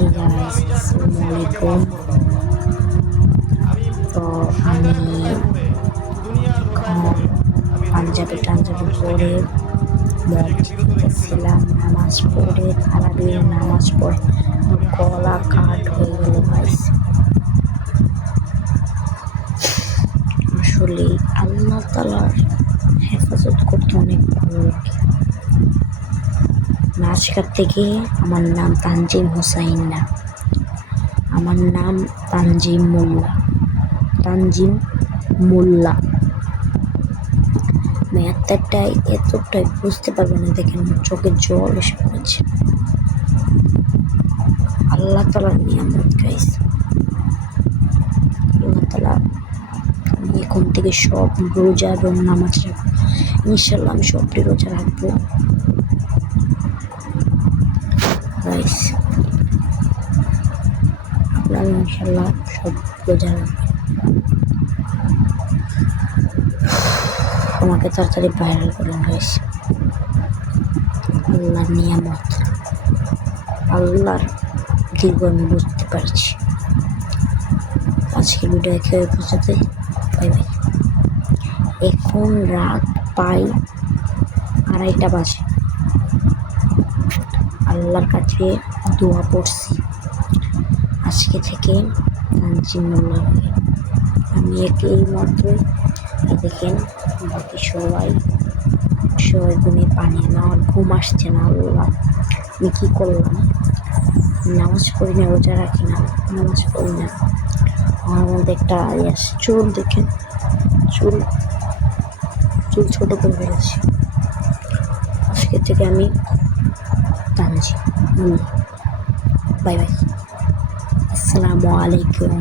Hey guys, Assalamualaikum. তো আমি এখন পাঞ্জাবি পরে মসজিদে ছিলাম, নামাজ পড়ে তারাবির নামাজ পড়ে গলা কাট হয়ে গেল গাইস। আসলে আল্লাহ তাআলার হেফাজত করতে অনেক ভালো লাগে। আজকের থেকে আমার নাম তানজিম হোসাইন না, আমার নাম তানজিম মোল্লা। এতটাই বুঝতে পারবে না, দেখেন চোখে জল এসে পড়েছে। আল্লাহ তাআলার নিয়ামত গাইস। আল্লাহ তাআলা, আমি এখন থেকে সব রোজা এবং নামাজ রাখবো। ইনশাল্লাহ আমি সবটি রোজা রাখবো গাইস। আপনারা ইনশাল্লাহ সব রোজা রাখবেন। আমাকে তাড়াতাড়ি ভাইরাল করেন গাইস। আল্লাহর নিয়ামত, আল্লাহর দীর্ঘ আমি বুঝতে পারছি। আজকে ভিডিও খেয়ে বুঝতে বাই বাই। এখন রাত প্রায় 2:30 বাজে। আল্লাহর কাছে দোয়া পড়ছি আজকে থেকে তানজিম মোল্লা হয়ে। আমি এই মাত্র দেখেন বাকি সবাই ঘুমিয়ে পানি না, আমার ঘুম আসছে না। আল্লাহ, আমি কী করলাম? নামাজ পড়ি না, রোজা রাখি না, নামাজ পড়ি না। আমার মধ্যে একটা চুল দেখেন, চুল ছোটো করে ফেলেছি। আজকে থেকে আমি তানজিম মোল্লা। বাই বাই, আসসালামু আলাইকুম।